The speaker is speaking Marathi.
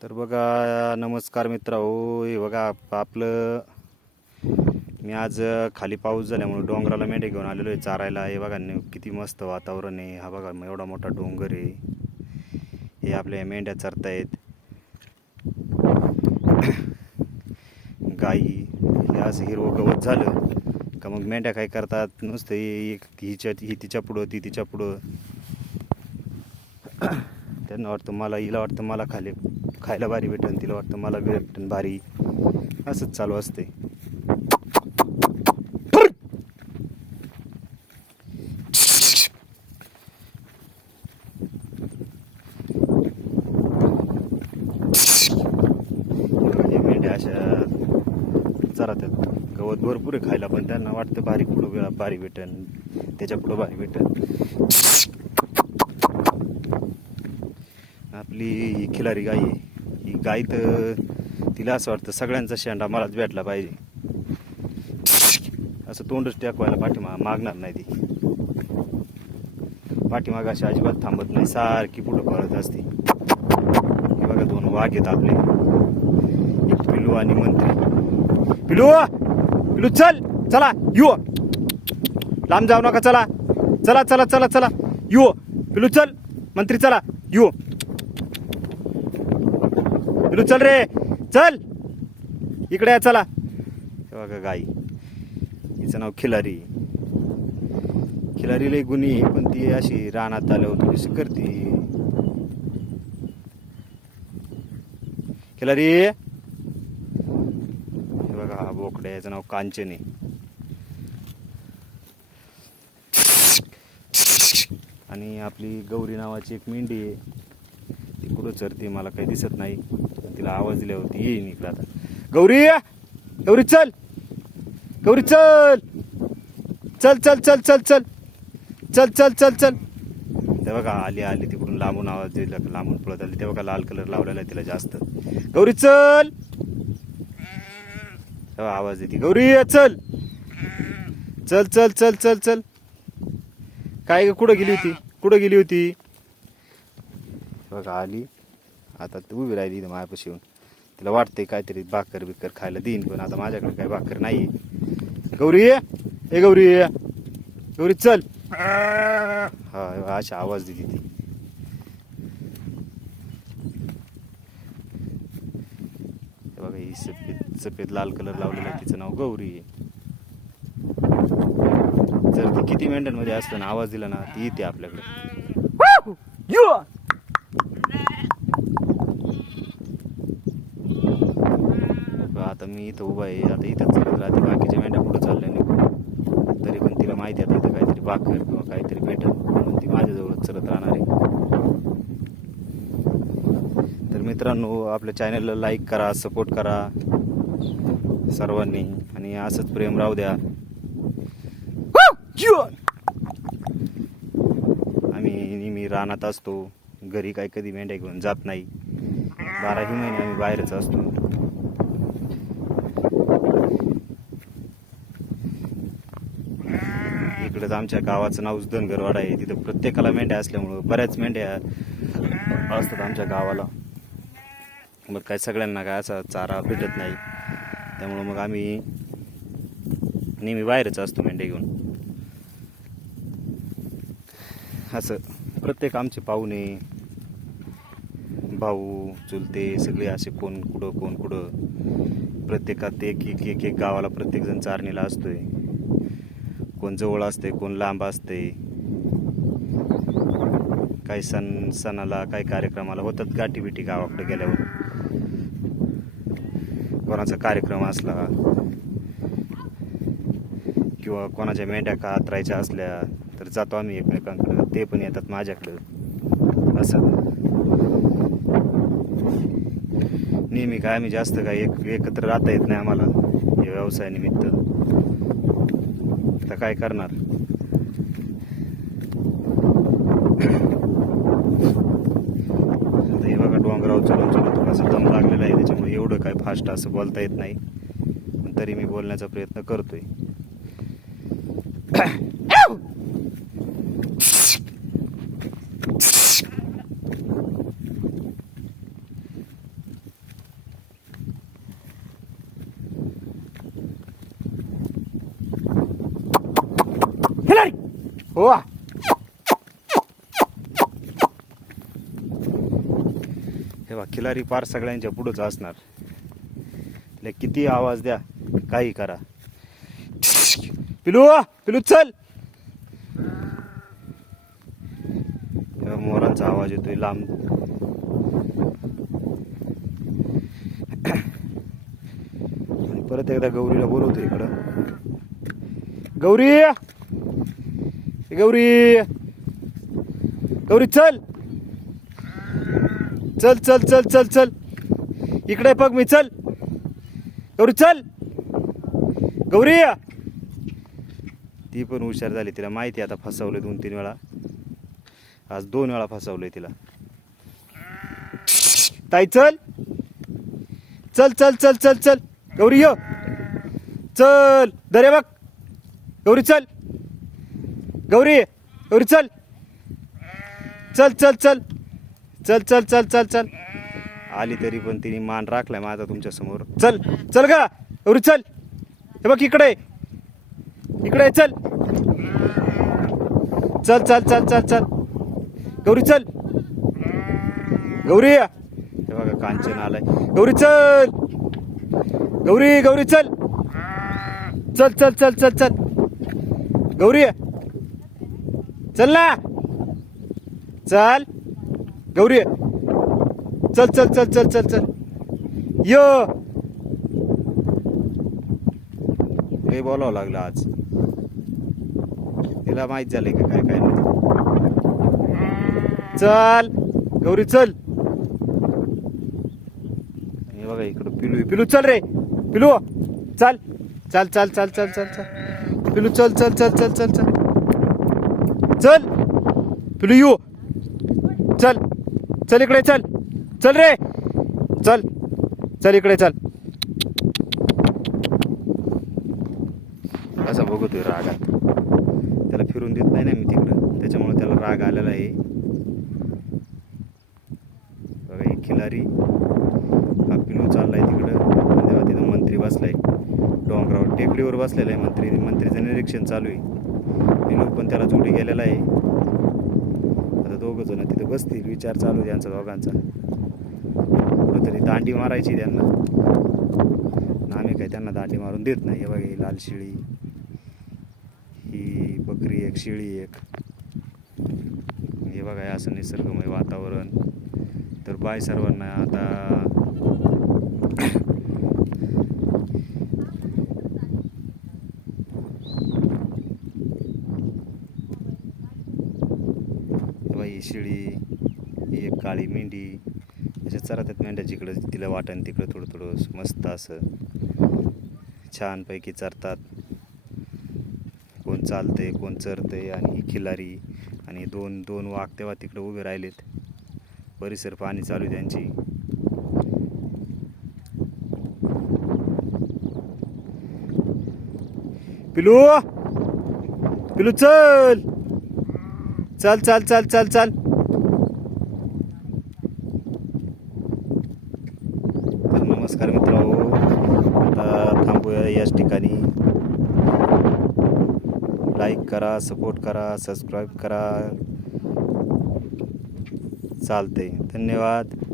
तर बघा नमस्कार मित्र हो हे बघा आपलं मी आज खाली पाऊस झाल्यामुळे डोंगराला मेंढे घेऊन आलेलो आहे चारायला. हे बघा किती मस्त वातावरण आहे. हा बघा एवढा मोठा डोंगर आहे. हे आपल्या मेंढ्या चरतायत. गाई हे असं हिरवं गवत झालं का मग मेंढ्या काय करतात? नुसतं एक हिच्या ही तिच्या पुढं ती तिच्या पुढं. त्यांना वाटतं मला हिला वाटतं मला खाली खायला भारी भेटन तिला वाटतं मला भेटन भारी. असंच चालू असते मेंढ्या अशा गवत भरपूर आहे खायला पण त्यांना वाटतं भारी पुढं भारी भेटन त्याच्या पुढं भारी भेटन. आपली ही खिलारी गाई आहे. ही गाई तर तिला असं वाटतं सगळ्यांचा शेंडा मलाच भेटला पाहिजे. असं तोंडच टाकवायला पाठीमा मागणार नाही ती. पाठीमाग अशी अजिबात थांबत नाही सारखी पुढं पळत असते. हे बघा दोन वाघ आहेत आपले. एक पिलू आणि मंत्री. पिलू पिलू चल चला यु. लांब जाऊ नका चला. चला चला चला चला. यु. पिलू चल मंत्री चला. यु. पिलू चल रे. चल. इकडे या चला. हे बघा गाई. हिचं नाव खिलारी. खिलारी लई गुणी आहे, पण ती अशी रानात आल्यावर थोडीशी करते. खिलारी. हे बघा हा बोकड्या याचं नाव कांचन आहे. आणि आपली गौरी नावाची एक मेंढी आहे. ती कुठं चरते मला काही दिसत नाही. तिला आवाज दिल्यावरती येईन इकडं आता. गौरी गौरी चल. गौरी चल. चल चल चल चल चल. चल चल चल चल. ते बघा आली आली तिकडून लांबून आवाज दिला लांबून पळत आली. ते बघा लाल कलर लावलेला तिला जास्त. गौरी चल. तेव्हा आवाज देते गौरी चल. चल चल चल चल चल. काय कुठं गेली होती? कुठं गेली होती? बघा आली. आता ती उभी राहिली इथं मायापाशी येऊन. तिला वाटते काहीतरी भाकर बिकर खायला देईन पण आता माझ्याकडे काही भाकर नाही गौरी ये ए गौरी ये गौरी चल. हा अशा आवाज दिली ती. बघा ही सफेद सफेद लाल कलर लावलेला आहे तिचं नाव गौरी. आहे जर ती किती मेंढ्यांमध्ये असतं ना आवाज दिला ना ती येते आपल्याकडे आता मी इथं उभा आहे. आता इथं चलत राहते. बाकीच्या मेंढ्या पुढे चालल्या नाही तरी पण तिला माहिती आहे आता इथं काहीतरी भाकर किंवा काहीतरी भेटल. म्हणून ती माझ्याजवळच चलत राहणार आहे. तर मित्रांनो आपल्या चॅनलला लाईक करा सपोर्ट करा सर्वांनी. आणि असंच प्रेम राहू द्या. आम्ही नेहमी रानात असतो. घरी काही कधी मेंढ्या घेऊन जात नाही. बाराही महिने आम्ही बाहेरच असतो. इकडं आमच्या गावाचं नाव धनगरवाडा आहे. तिथं प्रत्येकाला मेंढ्या असल्यामुळं बऱ्याच मेंढ्या असतात आमच्या गावाला. मग काय सगळ्यांना काय असा चारा भेटत नाही. त्यामुळं मग आम्ही नेहमी बाहेरच असतो मेंढ्या घेऊन. असं प्रत्येक आमचे पाहुणे भाऊ चुलते सगळे असे कोण कुठं कोण कुठं. प्रत्येकात एक एक एक एक गावाला प्रत्येकजण चारणीला असतोय. कोण जवळ असते कोण लांब असते. काही सण सणाला काही कार्यक्रमाला होतात गाठी बिटी गावाकडे गेल्यावर. कोणाचा कार्यक्रम असला किंवा कोणाच्या मेंढ्या कातरायच्या असल्या तर जातो आम्ही एकमेकांकडे. ते पण येतात माझ्याकडं. असं. नेहमी काय आम्ही जास्त काय एक एकत्र राहता येत नाही आम्हाला. या व्यवसायानिमित्त आता काय करणार? हे बघा डोंगरावर चढून चढून थोडासा दम लागलेला आहे त्याच्यामुळे एवढं काय फास्ट असं बोलता येत नाही. तरी मी बोलण्याचा प्रयत्न करतोय. हो हे बा खिलारी पार सगळ्यांच्या पुढंच असणार. ले किती आवाज द्या काही करा. पिलू पिलू चल. मोरांचा आवाज येतोय लांब. आणि परत एकदा गौरीला बोलवतो इकडं. गौरी! ए, गौरी. गौरी चल. चल चल चल चल चल. इकडे बघ मी चल. गौरी चल. गौरी. ती पण हुशार झाली तिला. माहिती आता फसवलंय दोन तीन वेळा. आज दोन वेळा फसवलंय तिला. ताई चल. चल चल चल चल चल. गौरी हो चल. दरे बघ. गौरी चल. गौरी गौरी चल चल चल चल चल चल चल चल चल आली तरी पण तिने मान राखलाय माझा तुमच्यासमोर चल चल गा गौरी चल हे बघ इकडे इकडे चल चल चल चल चल चल गौरी चल गौरी हे बघा कांचन आलाय गौरी चल गौरी गौरी चल चल चल चल चल चल गौरी चल ना चल गौरी चल चल चल चल चल चल यो हे बोलावं लागलं आज तिला माहीत झालंय का काय काय नाही चल गौरी चल हे बघा इकडं पिलू पिलू चल रे पिलू चल चल चल चल चल चल चल पिलू चल चल चल चल चल चल चल. पिलू यू. चल. चल इकडे चल. चल रे. चल. चल इकडे चल. असा बघतोय रागात त्याला फिरून देत नाही ना मी तिकडं. त्याच्यामुळे त्याला राग आलेला आहे. बघा ही खिलारी हा पिलू चाललाय तिकडं. तेव्हा तिथं मंत्री बसलाय. डोंगरावर टेकडीवर बसलेला आहे मंत्री. मंत्रीचं निरीक्षण चालू आहे. विनोद पण त्याला जोडी गेलेला आहे. आता दोघं जण तिथं बसतील. विचार चालू त्यांचा दोघांचा. कुठंतरी दांडी मारायची त्यांना. आणि आम्ही काय त्यांना दांडी मारून देत नाही. हे बघा ही लाल शिळी. ही बकरी एक शिळी एक. हे बघा असं निसर्गमय वातावरण. तर बाय सर्वांना. आता बाई शिळी ही एक काळी मेंढी अशा चरात्यात मेंढ्या जिकडं तिला वाटण तिकडं थोडं थोडं मस्त असं. छानपैकी चरतात. कोण चालतंय कोण चरतंय आणि ही खिलारी आणि दोन दोन वाघ तेव्हा तिकडं उभे राहिलेत. परिसर पाणी चालू आहे त्यांची. पिलू! पिलू चल! चल चल चल चल चल। नमस्कार मित्रांनो. आता थांबूया ठिकाणी. लाईक करा सपोर्ट करा सबस्क्राईब करा. चालते धन्यवाद.